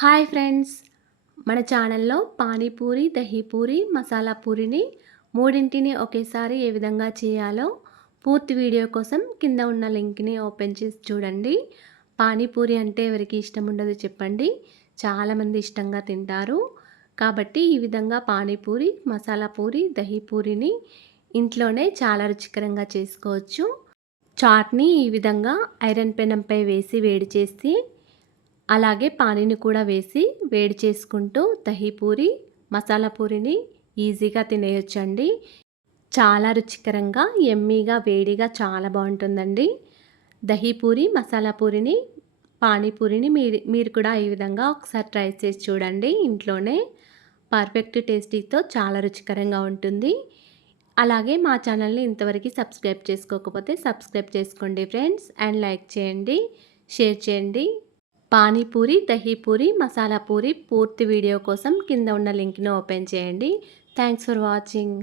Hi friends, మన ఛానల్లో పానీపూరి, దహీపూరి, మసాలా పూరిని మూడింటిని ఒకేసారి ఏ విధంగా చేయాలో పూర్తి వీడియో కోసం కింద ఉన్న లింక్ని ఓపెన్ చేసి చూడండి. పానీపూరి అంటే ఎవరికి ఇష్టం ఉండదు చెప్పండి. చాలామంది ఇష్టంగా తింటారు. కాబట్టి ఈ విధంగా పానీపూరి, మసాలా పూరి, దహీపూరిని ఇంట్లోనే చాలా రుచికరంగా చేసుకోవచ్చు. చాట్ని ఈ విధంగా ఐరన్ పెనంపై వేసి వేడి చేసి అలాగే పానీని కూడా వేసి వేడి చేసుకుంటూ దహీపూరి, మసాలా పూరిని ఈజీగా తినేయొచ్చండి. చాలా రుచికరంగా, యమ్మీగా, వేడిగా చాలా బాగుంటుందండి. దహీపూరి, మసాలా పూరిని, పానీపూరిని మీరు కూడా ఈ విధంగా ఒకసారి ట్రై చేసి చూడండి. ఇంట్లోనే పర్ఫెక్ట్ టేస్టీతో చాలా రుచికరంగా ఉంటుంది. అలాగే మా ఛానల్ని ఇంతవరకు సబ్స్క్రైబ్ చేసుకోకపోతే సబ్స్క్రైబ్ చేసుకోండి ఫ్రెండ్స్. అండ్ లైక్ చేయండి, షేర్ చేయండి. పానీపూరి, దహీపూరి, మసాలా పూరి పూర్తి వీడియో కోసం కింద ఉన్న లింక్ను ఓపెన్ చేయండి. Thanks for watching.